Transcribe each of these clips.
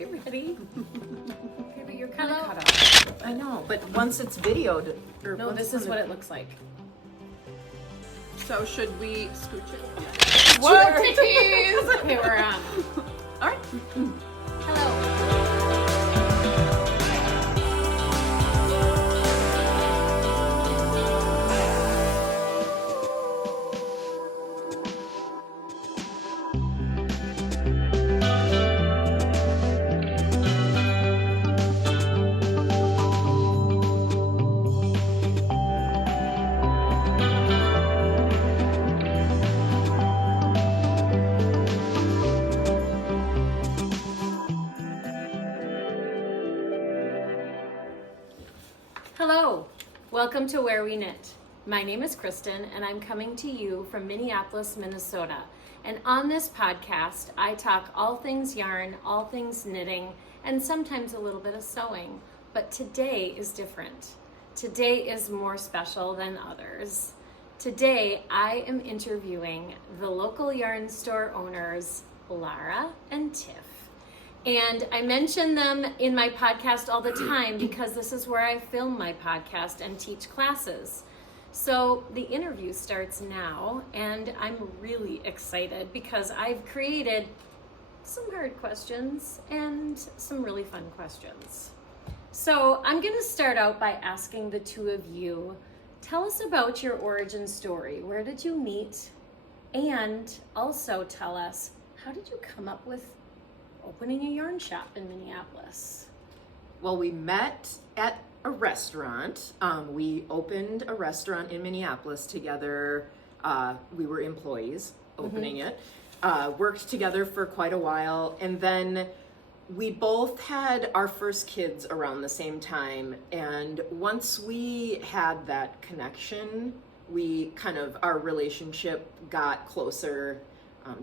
You ready? Okay, but you're kind of cut off. I know, but once it's videoed... No, this is what it looks like. So should we scooch it? What? Okay, we're on. All right. Hello. Hello, welcome to Where We Knit. My name is Kristin and I'm coming to you from Minneapolis, Minnesota. And on this podcast, I talk all things yarn, all things knitting, and sometimes a little bit of sewing. But today is different. Today is more special than others. Today, I am interviewing the local yarn store owners, Lara and Tiff. And I mention them in my podcast all the time because this is where I film my podcast and teach classes. So the interview starts now, and I'm really excited because I've created some hard questions and some really fun questions. So I'm going to start out by asking the two of you, tell us about your origin story. Where did you meet? And also tell us, how did you come up with opening a yarn shop in Minneapolis? Well, we met at a restaurant. We opened a restaurant in Minneapolis together. We were employees opening it. Worked together for quite a while. And then we both had our first kids around the same time. And once we had that connection, our relationship got closer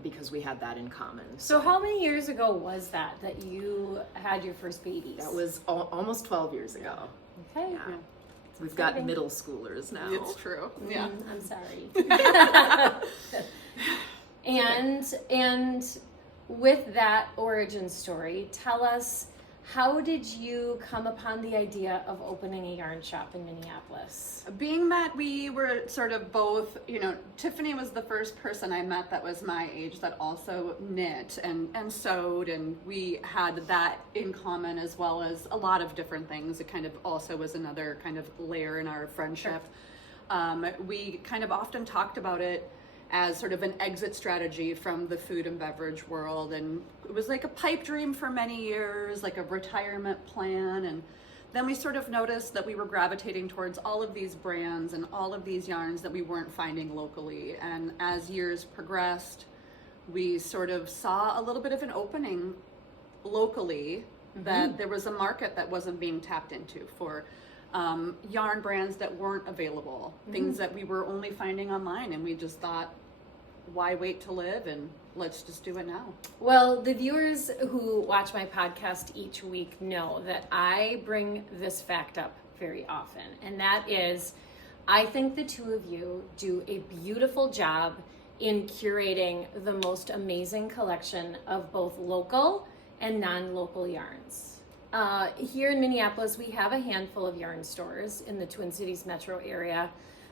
because we had that in common. So how many years ago was that you had your first babies? That was almost 12 years ago. Okay. Yeah. We've got middle schoolers now. It's true. Yeah. I'm sorry. And with that origin story, tell us, how did you come upon the idea of opening a yarn shop in Minneapolis? Being that we were sort of both, Tiffany was the first person I met that was my age that also knit and sewed, and we had that in common as well as a lot of different things. It kind of also was another kind of layer in our friendship. Sure. We kind of often talked about it as sort of an exit strategy from the food and beverage world, and it was like a pipe dream for many years, like a retirement plan. And then we sort of noticed that we were gravitating towards all of these brands and all of these yarns that we weren't finding locally. And as years progressed, we sort of saw a little bit of an opening locally, that there was a market that wasn't being tapped into for yarn brands that weren't available, things that we were only finding online. And we just thought, why wait to live, and let's just do it now. Well, the viewers who watch my podcast each week know that I bring this fact up very often, and that is, I think the two of you do a beautiful job in curating the most amazing collection of both local and non-local yarns. Here in Minneapolis, we have a handful of yarn stores in the Twin Cities metro area,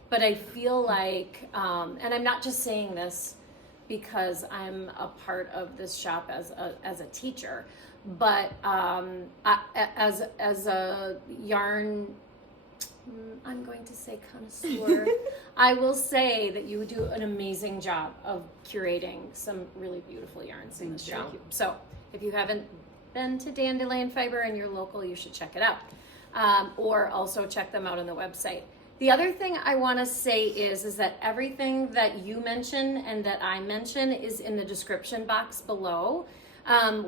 but I feel like, and I'm not just saying this because I'm a part of this shop as a teacher, but as a yarn, I'm going to say connoisseur, I will say that you do an amazing job of curating some really beautiful yarns in this shop. So if you haven't been to Dandelion Fiber and you're local, you should check it out. Or also check them out on the website. The other thing I want to say is that everything that you mention and that I mention is in the description box below,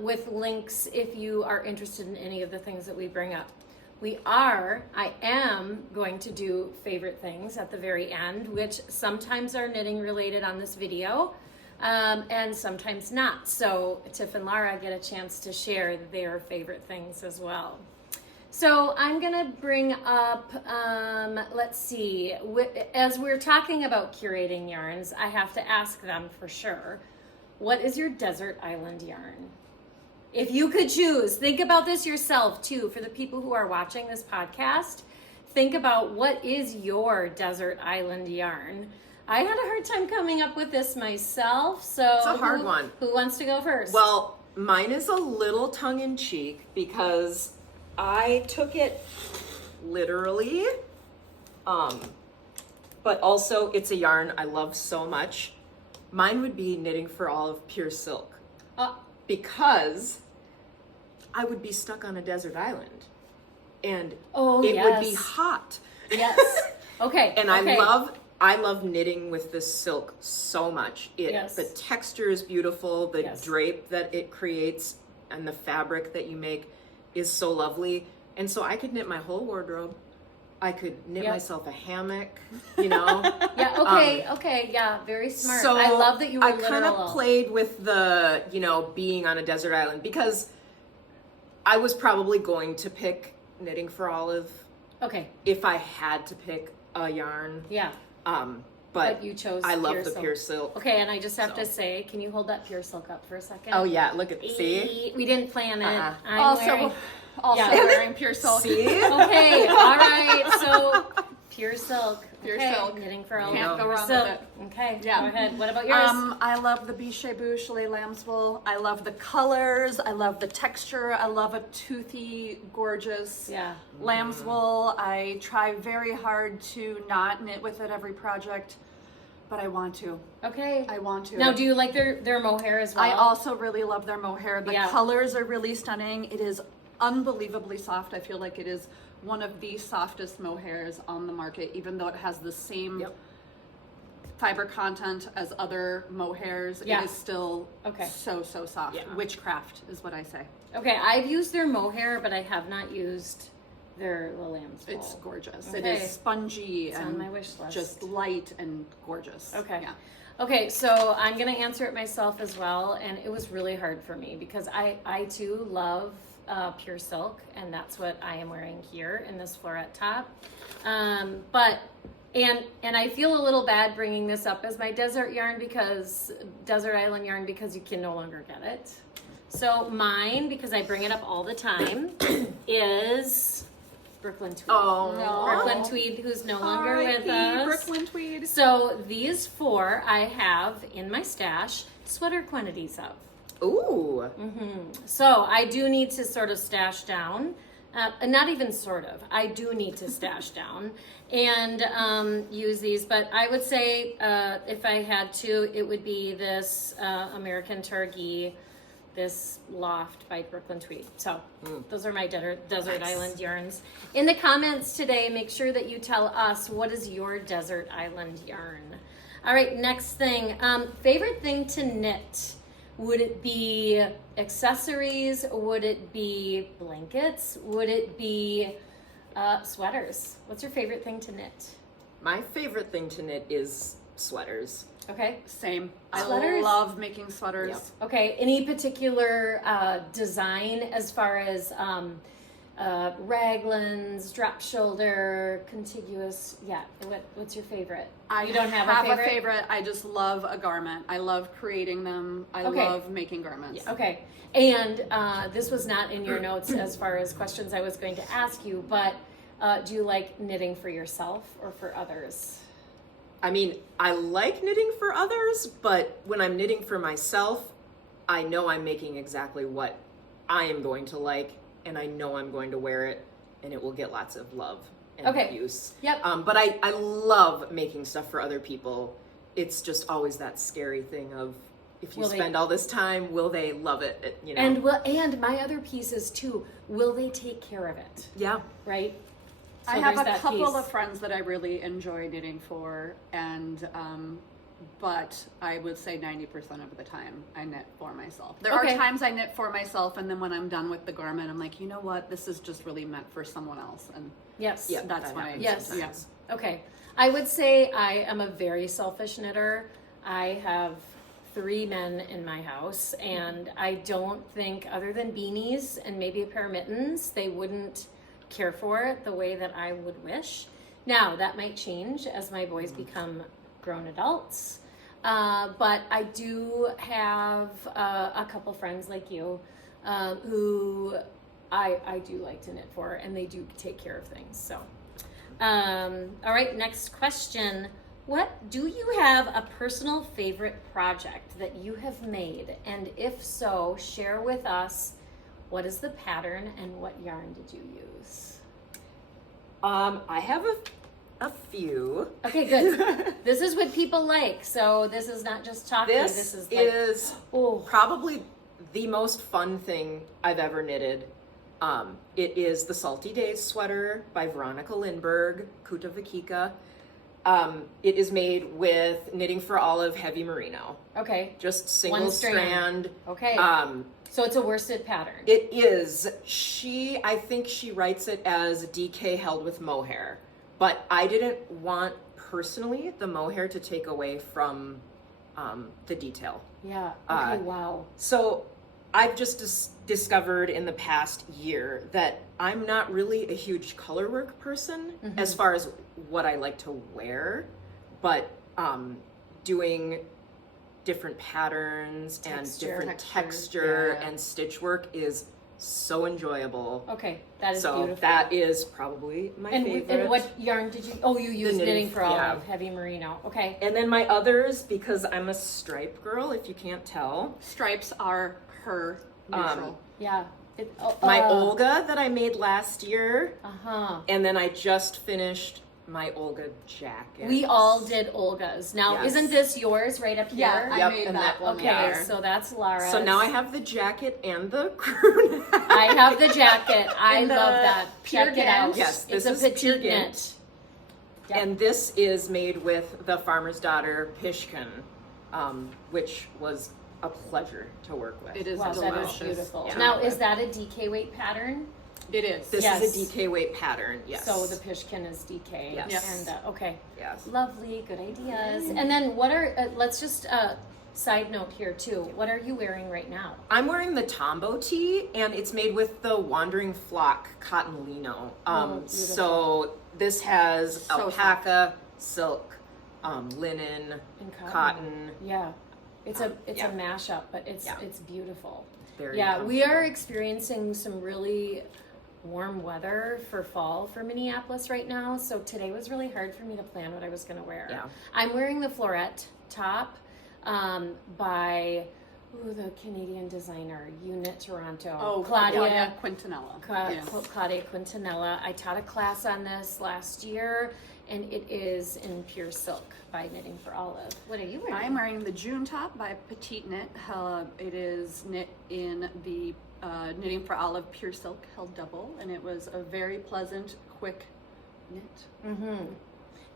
with links if you are interested in any of the things that we bring up. I am going to do favorite things at the very end, which sometimes are knitting related on this video, and sometimes not. So Tiff and Lara get a chance to share their favorite things as well. So I'm gonna bring up, let's see, as we're talking about curating yarns, I have to ask them for sure, what is your desert island yarn? if you could choose, think about this yourself too. For the people who are watching this podcast, think about what is your desert island yarn. I had a hard time coming up with this myself, so It's a hard one. Who wants to go first? Well, mine is a little tongue-in-cheek because I took it literally, but also it's a yarn I love so much. Mine would be Knitting for All of Pure Silk because I would be stuck on a desert island and it would be hot. Yes. Okay. And okay. I love knitting with this silk so much. The texture is beautiful. The drape that it creates and the fabric that you make is so lovely. And so I could knit my whole wardrobe. I could knit myself a hammock, you know. Okay, yeah, very smart. So I love that you were I literal. kind of played with the, being on a desert island because I was probably going to pick Knitting for Olive. Okay. If I had to pick a yarn. Yeah. But you chose I love pure the silk. pure silk. Okay, and I just have to say, can you hold that pure silk up for a second? Oh yeah, look at see. We didn't plan it. I'm Also wearing pure silk. See? Okay, all right. So pure silk. Pure okay. silk. Knitting for all. Can't go wrong silk. with it. Okay, Yeah. go ahead. What about yours? I love the Biches Bûches Lambswool. I love the colors. I love the texture. I love a toothy, gorgeous lambswool. I try very hard to not knit with it every project, but I want to. Okay. I want to. Now, do you like their mohair as well? I also really love their mohair. The colors are really stunning. It is unbelievably soft. I feel like it is one of the softest mohairs on the market, even though it has the same fiber content as other mohairs. It is still so soft. Yeah. Witchcraft is what I say. Okay, I've used their mohair, but I have not used their lambswool. It's gorgeous. Okay. It is spongy It's and on my wish list. just light and gorgeous. Okay. Yeah. Okay, so I'm going to answer it myself as well, and it was really hard for me because I too love pure silk, and that's what I am wearing here in this floret top. But I feel a little bad bringing this up as my desert island yarn because you can no longer get it. So mine, because I bring it up all the time, is Brooklyn Tweed. Oh, no. Brooklyn Tweed, who's no longer with us. Brooklyn Tweed. So these 4 I have in my stash sweater quantities of. Ooh. So I do need to sort of stash down. Not even sort of. I do need to stash down and use these. But I would say if I had to, it would be this American Targhee, this Loft by Brooklyn Tweed. So those are my desert island yarns. In the comments today, make sure that you tell us what is your desert island yarn. All right, next thing. Favorite thing to knit. Would it be accessories? Would it be blankets? Would it be sweaters? What's your favorite thing to knit? My favorite thing to knit is sweaters. Okay. Same. Sweaters? I love making sweaters. Yep. Okay. Any particular design as far as raglans, drop shoulder, contiguous? Yeah. What's your favorite? You don't have a favorite? I just love a garment. I love creating them. I love making garments. Yeah, okay. And this was not in your notes as far as questions I was going to ask you, but do you like knitting for yourself or for others? I mean, I like knitting for others, but when I'm knitting for myself, I know I'm making exactly what I am going to like, and I know I'm going to wear it, and it will get lots of love and use. Yep. But I love making stuff for other people. It's just always that scary thing of, if you spend all this time, will they love it? You know. And my other piece is too, will they take care of it? Yeah. Right? So I have there's a that couple piece. of friends that I really enjoy knitting for, and but I would say 90% of the time I knit for myself. There are times I knit for myself, and then when I'm done with the garment, I'm like, you know what, this is just really meant for someone else, and yes, that's why. Yes. Okay. I would say I am a very selfish knitter. I have 3 men in my house, and I don't think, other than beanies and maybe a pair of mittens, they wouldn't care for it the way that I would wish. Now, that might change as my boys become grown adults. But I do have a couple friends like you who I do like to knit for, and they do take care of things. So, all right, next question. What do you have a personal favorite project that you have made? And if so, share with us what is the pattern and what yarn did you use? I have a few. Okay, good. This is what people like. So this is not just talking. This is like, probably the most fun thing I've ever knitted. It is the Salty Days sweater by Veronica Lindberg, Kuta Vakika. It is made with Knitting for Olive heavy merino. Okay. Just single One strand. Okay. So it's a worsted pattern. It is. I think she writes it as DK held with mohair, but I didn't want personally the mohair to take away from the detail. Yeah. Okay. Wow. So I've just discovered in the past year that I'm not really a huge colorwork person as far as what I like to wear, but doing different patterns and different texture and stitch work is so enjoyable. Okay, that is so beautiful. That is probably my favorite. And what yarn did you? Oh, you used Knitting for Olive heavy merino. Okay. And then my others, because I'm a stripe girl, if you can't tell. Stripes are her neutral. Yeah. My Olga that I made last year. Uh-huh. And then I just finished my Olga jacket. We all did Olga's. Now, isn't this yours right up here? Yeah, I made that one. Okay, there. so that's Lara. So now I have the jacket and the crew neck. I have the jacket. I love that. Check it out. Yes, it's this a is petite PetiteKnit. knit. Yep. And this is made with the farmer's daughter Pishkin, which was a pleasure to work with. It is Wow, delicious. that is beautiful. Yeah. Now, is that a DK weight pattern? It is. This is a DK weight pattern, yes. So the Pishkin is DK. Yes. And okay. Yes. Lovely, good ideas. And then what are? Let's just side note here too. What are you wearing right now? I'm wearing the Tombo tee, and it's made with the Wandering Flock cotton lino. So this has alpaca, silk, linen, And cotton. Yeah. It's a mashup, but it's beautiful. Very we are experiencing some really warm weather for fall for Minneapolis right now. So today was really hard for me to plan what I was going to wear. Yeah. I'm wearing the Florette top by the Canadian designer, EweKnit Toronto. Oh, Claudia Quintanilla. Claudia Quintanilla. I taught a class on this last year, and it is in pure silk by Knitting for Olive. What are you wearing? I'm wearing the June top by PetiteKnit. It is knit in the Knitting for Olive pure silk held double, and it was a very pleasant, quick knit. Mm-hmm.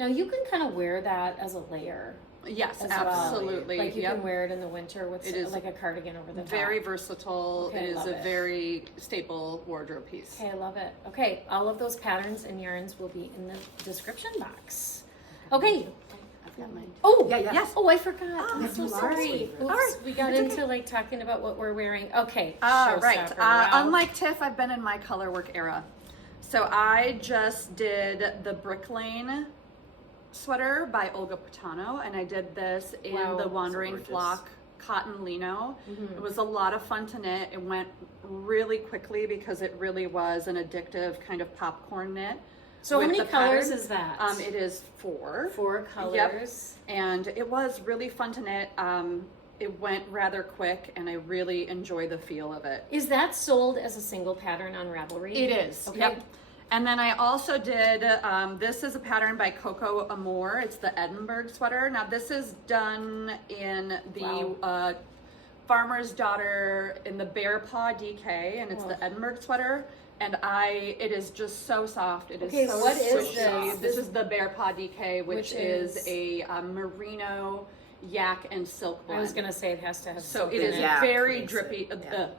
Now you can kind of wear that as a layer. Yes, as absolutely. Well. Like you can wear it in the winter with it is like a cardigan over the top. Very versatile. Okay, it is a very staple wardrobe piece. Okay, I love it. Okay, all of those patterns and yarns will be in the description box. Okay. I've got mine. Oh, Yes. Oh, I forgot. I'm so sorry. Oops, All right. we got into like talking about what we're wearing. Okay. Right. Showstopper. Wow. Unlike Tiff, I've been in my colorwork era. So I just did the Brick Lane sweater by Olga Patano, and I did this in the Wandering Flock cotton lino. It was a lot of fun to knit. It went really quickly because it really was an addictive kind of popcorn knit. So how many colors is that? It is 4. 4 colors. Yep. And it was really fun to knit. It went rather quick, and I really enjoy the feel of it. Is that sold as a single pattern on Ravelry? It is. Okay. Yep. And then I also did, this is a pattern by Coco Amour. It's the Edinburgh sweater. Now this is done in the Farmer's Daughter in the Bear Paw DK, and it's the Edinburgh sweater. And it is just so soft. It is so what is squishy. this? This is the Bear Paw DK, which is a merino yak and silk blend. I was gonna say it has to have So silk it in is very drippy,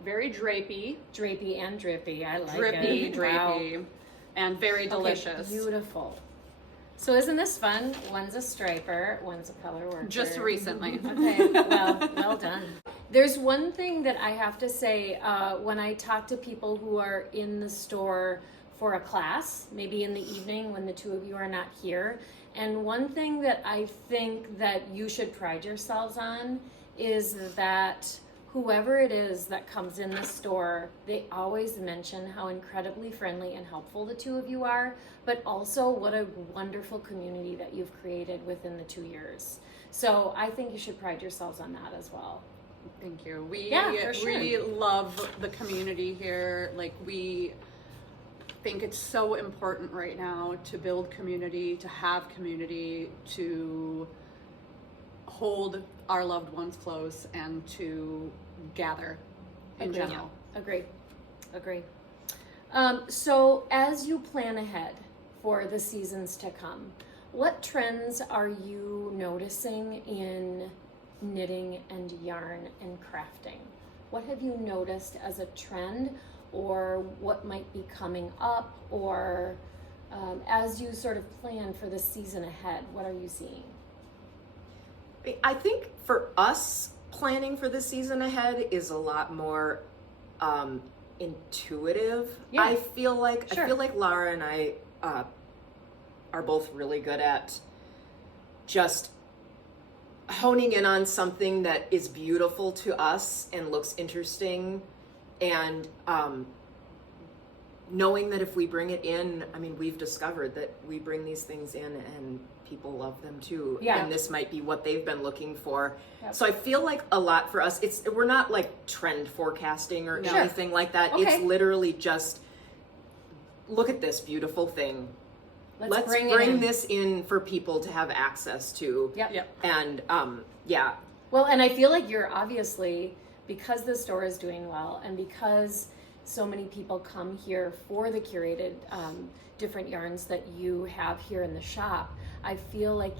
very drapey. Drapey and drippy. I like Drippy, it. drapey, and very delicious. Okay, beautiful. So isn't this fun? One's a striper, one's a color worker. Just recently. Okay, well done. There's one thing that I have to say when I talk to people who are in the store for a class, maybe in the evening when the two of you are not here, and one thing that I think that you should pride yourselves on is that whoever it is that comes in the store, they always mention how incredibly friendly and helpful the two of you are, but also what a wonderful community that you've created within the 2 years. So I think you should pride yourselves on that as well. Thank you. We for sure. really love the community here. Like, we think it's so important right now to build community, to have community, to hold our loved ones close, and to gather in Agree. general. Agree. So as you plan ahead for the seasons to come, what trends are you noticing in knitting and yarn and crafting? What have you noticed as a trend, or what might be coming up, or as you sort of plan for the season ahead, what are you seeing? I think for us, planning for the season ahead is a lot more intuitive. Yeah. I feel like Sure. Lara and I are both really good at just honing in on something that is beautiful to us and looks interesting, and knowing that if we bring it in, I mean, we've discovered that we bring these things in and people love them too. Yeah. And this might be what they've been looking for. Yep. So I feel like a lot for us, we're not like trend forecasting or Sure. anything like that. Okay. It's literally just, look at this beautiful thing. Let's bring bring it in. this in for people to have access to. Yep. And yeah. Well, and I feel like you're obviously, because the store is doing well and because so many people come here for the curated different yarns that you have here in the shop, I feel like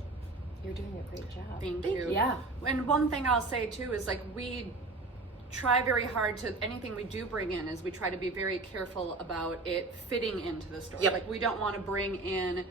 you're doing a great job. Thank you. Yeah. And one thing I'll say too is, like, we try very hard to, anything we do bring in, is we try to be very careful about it fitting into the store. Yep. Like, we don't want to bring in,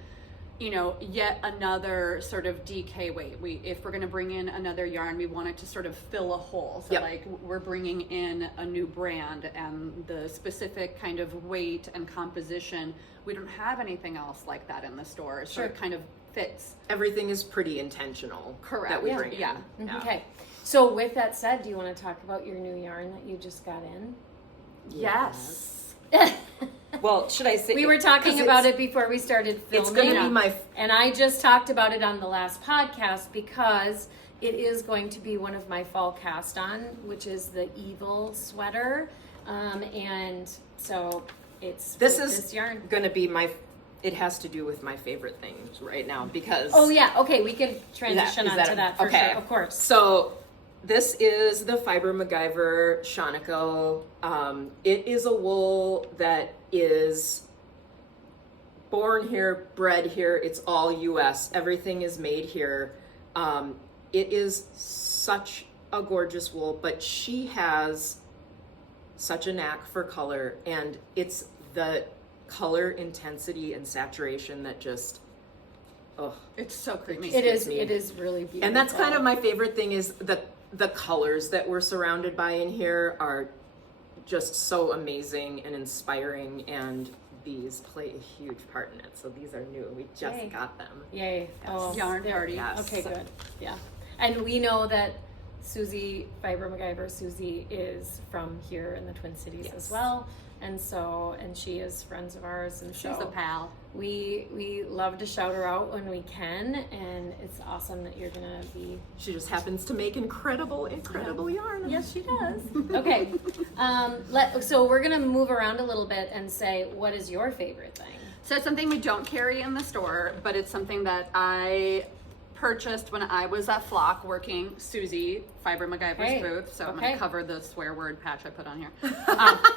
you know, yet another sort of DK weight. If we're going to bring in another yarn, we want it to sort of fill a hole. So Yep. like, we're bringing in a new brand, and the specific kind of weight and composition, we don't have anything else like that in the store. So Sure. it kind of fits. Everything is pretty intentional. Correct. That we Yeah. bring in. Yeah. Okay. So with that said, do you want to talk about your new yarn that you just got in? Yes. Well, should I say? We were talking 'Cause about it before we started filming. It's gonna be my And I just talked about it on the last podcast because it is going to be one of my fall cast on, which is the Evil sweater. And so it's This with is this yarn. gonna be it has to do with my favorite things right now, because Oh yeah, okay, we can transition Is onto that for okay. sure, of course. So this is the Fiber MacGyver Shoniko. It is a wool that is born here, bred here. It's all US. Everything is made here. It is such a gorgeous wool, but she has such a knack for color, and it's the color intensity and saturation that just, oh. It's so creamy. It is me. it is really beautiful. And that's kind of my favorite thing, is the colors that we're surrounded by in here are just so amazing and inspiring, and these play a huge part in it. So these are new. We just Yay. got them. Yay. Oh, Yarn there- party. Yes. Okay, good. Yeah. And we know that Susie, Fiber MacGyver Susie, is from here in the Twin Cities as Yes. well. And so, and she is friends of ours. And She's so a pal. we love to shout her out when we can. And it's awesome that you're going to be. She just happens to make incredible yarn. Yes, she does. Okay. So we're going to move around a little bit and say, what is your favorite thing? So it's something we don't carry in the store, but it's something that I purchased when I was at Flock working Susie, Fiber MacGyver's Okay. booth. So I'm Okay. going to cover the swear word patch I put on here.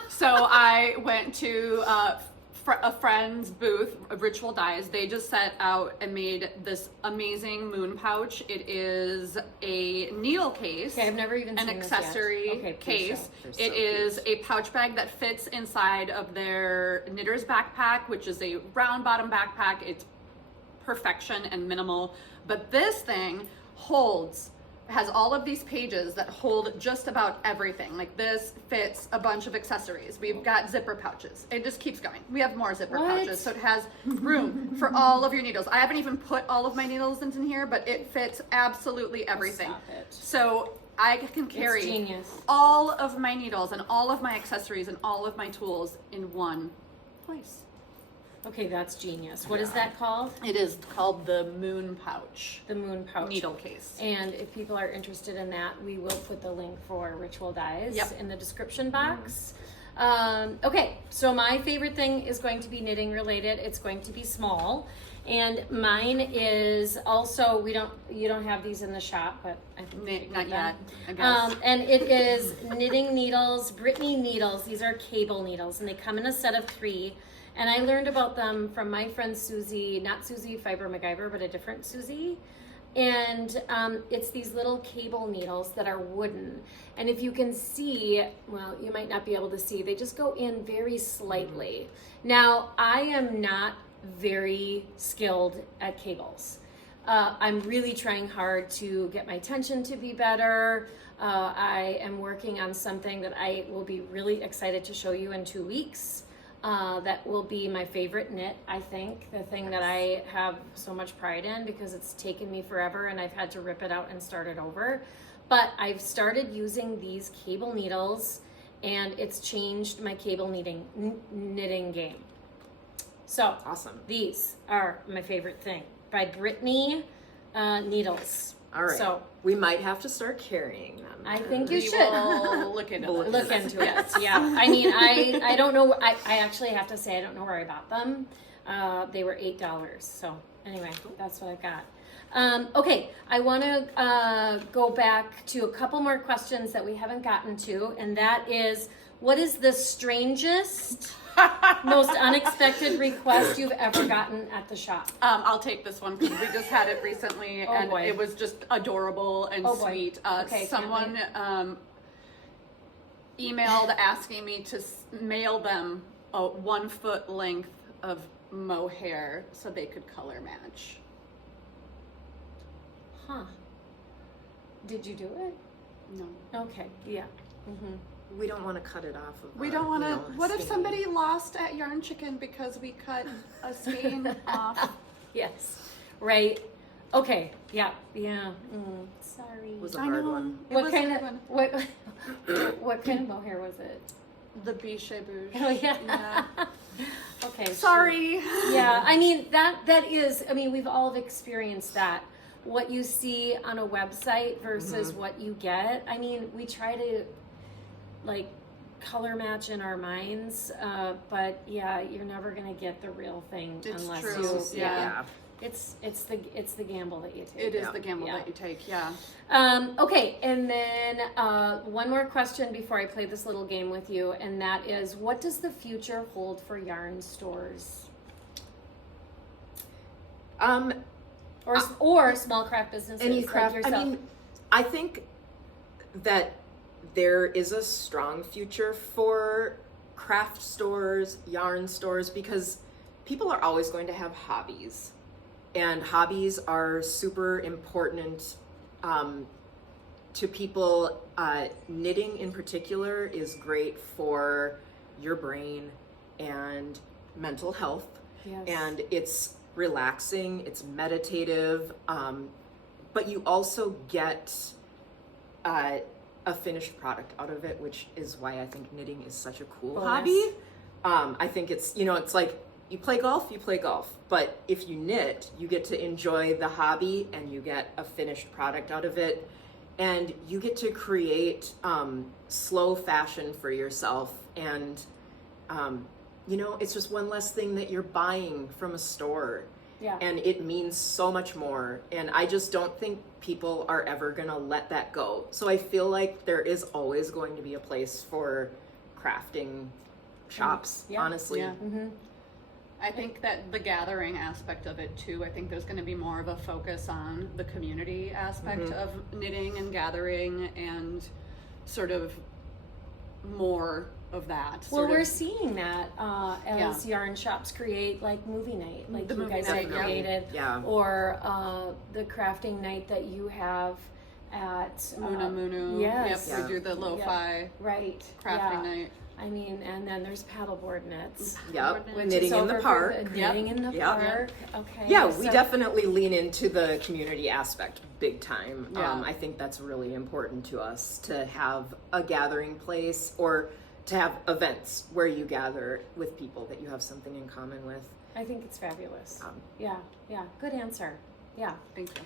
So I went to a friend's booth, Ritual Dyes. They just set out and made this amazing moon pouch. It is a needle case. Okay, I've never even An seen this yet. accessory Okay, please case. show. They're It so is a pouch bag that fits inside of their knitter's backpack, which is a round bottom backpack. It's perfection and minimal. But this thing has all of these pages that hold just about everything. Like, this fits a bunch of accessories. We've got zipper pouches. It just keeps going. We have more zipper What? pouches. So it has room for all of your needles. I haven't even put all of my needles in here, but it fits absolutely everything. Stop it. So I can carry genius. all of my needles and all of my accessories and all of my tools in one place. Okay, that's genius. What is that called? It is called the Moon Pouch The Moon Pouch. needle case. And if people are interested in that, we will put the link for Ritual Dyes Yep. in the description box. Okay, so my favorite thing is going to be knitting related. It's going to be small. And mine is also, you don't have these in the shop, but I think we should Not get yet, them. I guess. And it is knitting needles, Brittany needles. These are cable needles, and they come in a set of 3. And I learned about them from my friend Susie, not Susie Fiber MacGyver, but a different Susie. And it's these little cable needles that are wooden. And if you can see, well, you might not be able to see, they just go in very slightly. Now, I am not very skilled at cables. I'm really trying hard to get my tension to be better. I am working on something that I will be really excited to show you in 2 weeks. That will be my favorite knit, I think. The thing that I have so much pride in because it's taken me forever and I've had to rip it out and start it over. But I've started using these cable needles and it's changed my cable knitting game. So Awesome. these are my favorite thing by Brittany Needles. All right. So we might have to start carrying them. I think you We should. will look into it. Look into it. Yeah. I mean, I don't know. I actually have to say I don't know where I bought them. They were $8. So anyway, that's what I got. Okay, I want to go back to a couple more questions that we haven't gotten to, and that is, what is the strangest, most unexpected request you've ever gotten at the shop? I'll take this one because we just had it recently Oh, and boy. it was just adorable and Oh, boy. sweet. Okay, someone emailed asking me to mail them a 1 foot length of mohair so they could color match. Huh. Did you do it? No. Okay, yeah. Mm-hmm. We don't want to cut it off of We don't want to. you know, What if skinny. somebody lost at Yarn Chicken because we cut a skein off? Yes. Right. Okay. Yeah. Yeah. Sorry. It was a I hard know. one. It What was kind a of good one. what kind of mohair was it? The Biches Bûches. Oh yeah. Yeah. Okay. Sorry. Yeah. I mean that is. I mean we've all experienced that. What you see on a website versus what you get. I mean we try to like color match in our minds, but yeah, you're never gonna get the real thing It's unless true. you. Yeah. It's the gamble that you take. It is Yeah. the gamble Yeah. that you take. Yeah. Okay, and then one more question before I play this little game with you, and that is, what does the future hold for yarn stores or small craft businesses Any like craft. yourself? I mean, I think that there is a strong future for craft stores, yarn stores, because people are always going to have hobbies. And hobbies are super important to people. Knitting in particular is great for your brain and mental health. Yes. And it's relaxing, it's meditative, but you also get a finished product out of it, which is why I think knitting is such a cool Bonus. hobby. I think it's, it's like you play golf, but if you knit, you get to enjoy the hobby and you get a finished product out of it, and you get to create slow fashion for yourself, and it's just one less thing that you're buying from a store. Yeah. And it means so much more. And I just don't think people are ever going to let that go. So I feel like there is always going to be a place for crafting shops, Yeah. honestly. Yeah. Mm-hmm. I think that the gathering aspect of it too, I think there's going to be more of a focus on the community aspect of knitting and gathering and sort of more of that. Well, sort we're of- seeing that as yarn shops create like movie night, like The you movie guys night, have yeah. created, Yeah. or the crafting night that you have. at Munu. Yes. Yep, we do the lo-fi Right. crafting night. I mean, and then there's paddleboard knits. Yep, which knitting is in the over for park. the knitting in the Yep. park. Okay. Yeah, we so- definitely lean into the community aspect big time. Yeah. I think that's really important to us to have a gathering place or to have events where you gather with people that you have something in common with. I think it's fabulous. Um, Yeah. Good answer. Yeah. Thank you.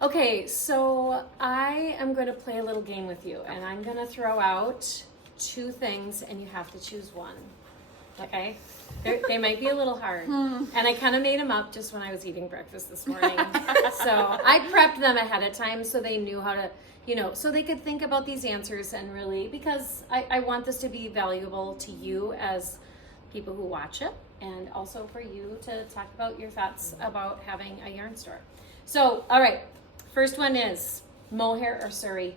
Okay, so I am going to play a little game with you, and I'm going to throw out 2 things, and you have to choose one. Okay? They might be a little hard. And I kind of made them up just when I was eating breakfast this morning. So I prepped them ahead of time so they knew how to, so they could think about these answers and really, because I want this to be valuable to you as people who watch it, and also for you to talk about your thoughts about having a yarn store. So, all right, first one is Mohair or Surrey?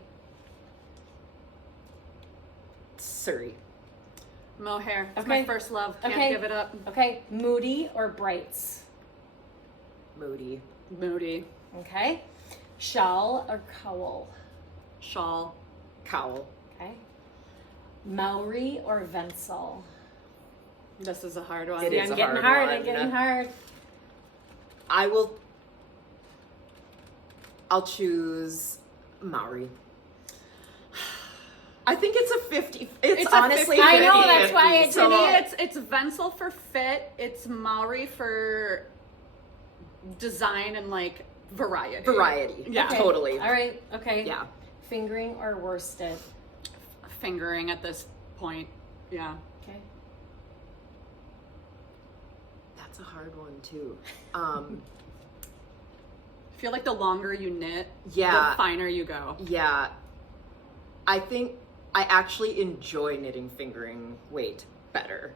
Surrey. Mohair. It's Okay. my first love. Can't Okay. give it up. Okay, Moody or Brights? Moody. Moody. Okay, Shawl or Cowl? Shawl. Cowl. Okay, Maori or Vencel? This is a hard one. It See, is I'm a getting hard hard. one. I'm getting hard. I'll choose Maori. I think it's a 50. It's a honestly 50. I know, 50, that's why I so To me, did it's Vencel for fit. It's Maori for design and like variety. variety. Yeah. Okay. Totally. All right. Okay. Yeah. Fingering or worsted? Fingering at this point. Yeah. Okay. That's a hard one too. I feel like the longer you knit, Yeah. the finer you go. Yeah. I think I actually enjoy knitting fingering weight better.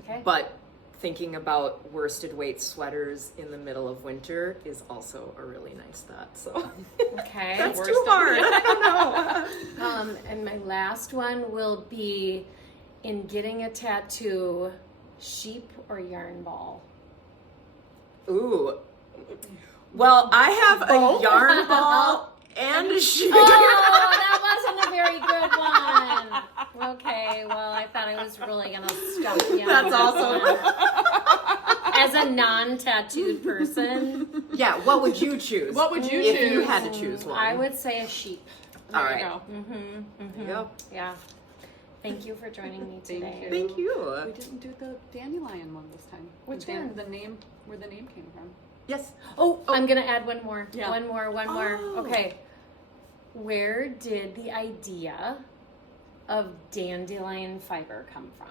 Okay. But thinking about worsted weight sweaters in the middle of winter is also a really nice thought. So Okay. that's Worsted. too hard. I don't know. And my last one will be in getting a tattoo, sheep or yarn ball? Ooh. Well, I have a yarn ball and a sheep. Oh, that wasn't a very good one. Okay, well, I thought I was really gonna stump you. on That's this awesome. one. As a non-tattooed person, Yeah, what would you choose? What would you if you choose? had to choose one? I would say a sheep. There All you right. go. There you go. Yeah. Thank you for joining me Thank today. you. Thank you. We didn't do the dandelion one this time. Which The one? The name, where the name came from. Yes. Oh, I'm gonna add one more. Yeah. One more. Oh. Okay. Where did the idea of dandelion fiber come from?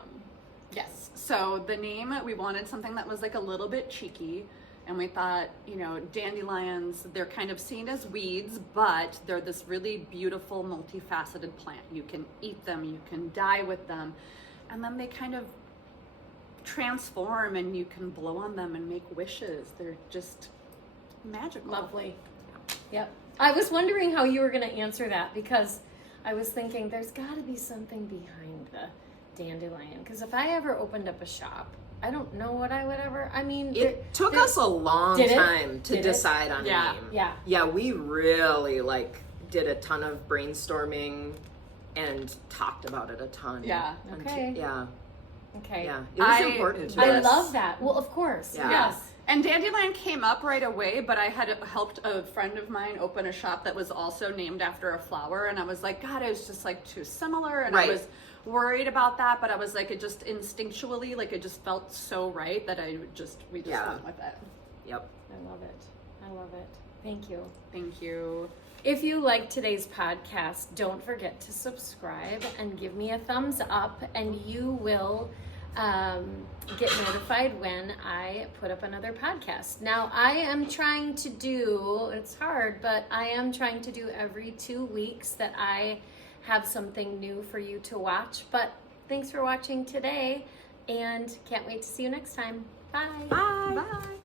Yes. So the name, we wanted something that was like a little bit cheeky. And we thought, dandelions, they're kind of seen as weeds, but they're this really beautiful, multifaceted plant. You can eat them, you can dye with them, and then they kind of transform and you can blow on them and make wishes. They're just magical. Lovely. Yep. I was wondering how you were going to answer that because I was thinking there's got to be something behind the dandelion. Because if I ever opened up a shop, I don't know what I would ever. I mean, It took us a long Did it? time to Did it? decide on Yeah. a name. Yeah. Yeah, we really did a ton of brainstorming and talked about it a ton. Yeah. Okay. Yeah. Okay. Yeah. It was I- important to I us. love that. Well, of course. Yeah. Yes. And dandelion came up right away, but I had helped a friend of mine open a shop that was also named after a flower, and I was like, God, it was just like too similar, and Right. I was worried about that, but I was like, it just instinctually, like it just felt so right that we just Yeah. went with it. Yep. I love it. I love it. Thank you. Thank you. If you like today's podcast, don't forget to subscribe and give me a thumbs up, and you will get notified when I put up another podcast. Now, I am trying to do, it's hard, but I am trying to do every 2 weeks that I have something new for you to watch. But thanks for watching today, and can't wait to see you next time. Bye. Bye. Bye.